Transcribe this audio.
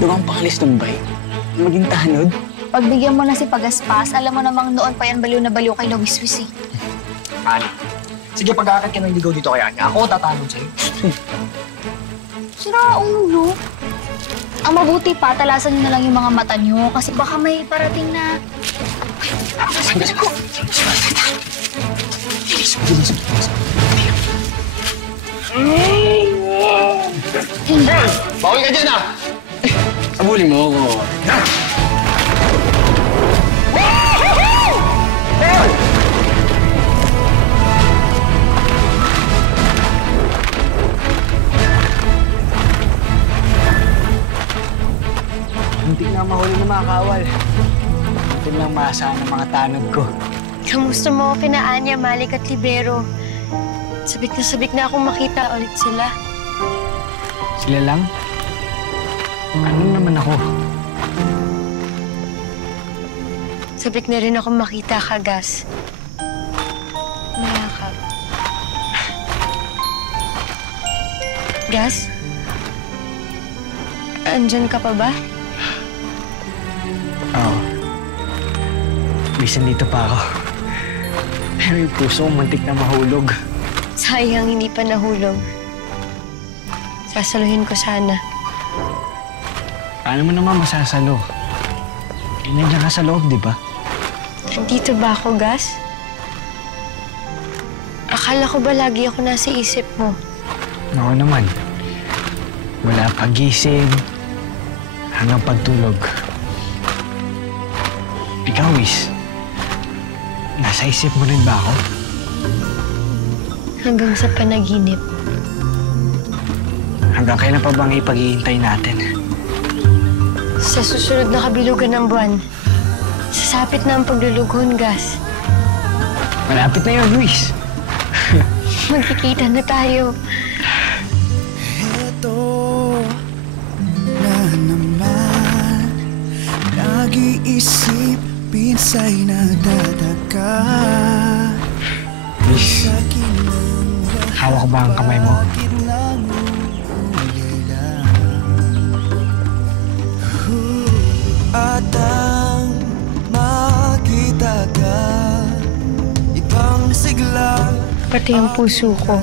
Doon ang pangalis ng bike. Maging tanod. Pagbigyan mo na si Pagaspas, alam mo namang noon pa yan baliw na baliw kay Nawiswis eh. Ali, sige pag-aakat ka ng ligaw dito kay Anya. Ako tatanong sa'yo. Sira ulo. Ang mabuti pa, talasan niyo na lang yung mga mata niyo kasi baka may parating na... Bilis ko! Bilis. Bawal ka dyan ah! Abulin mo ako. Hindi na mahuli ng mga kawal. Hindi lang maasahan ng mga tanod ko. Kamusta mo kina Anya, Malik at Libero? Sabik na akong makita ulit sila. Sila lang? Ano naman ako? Sabik na rin akong makita ka, Gas. Mayakap. Gas? Andyan ka pa ba? Oo. Bisan dito pa ako. Pero yung puso ko muntik na mahulog. Sayang hindi pa nahulog. Sasaluhin ko sana. Paano mo naman masasalo? Nandiyan ka sa loob, di ba? Nandito ba ako, Gas? Akala ko ba lagi ako nasa isip mo? Oo naman. Wala pagising hanggang pagtulog. Ikaw, Wiz. Nasa isip mo rin ba ako? Hanggang sa panaginip. Hanggang kailan pa bang ipaghihintay natin? Sa susunod na kabilugan ng buwan, sasapit na ang paglulughon, Gas. Malapit na yun, Luis. Magkikita na tayo. Ito na naman, nag-iisip, pinsay nagdadaka. Luis, hawak ba ang kamay mo? At ang makita ka, ibang sigla. Pati ang puso ko.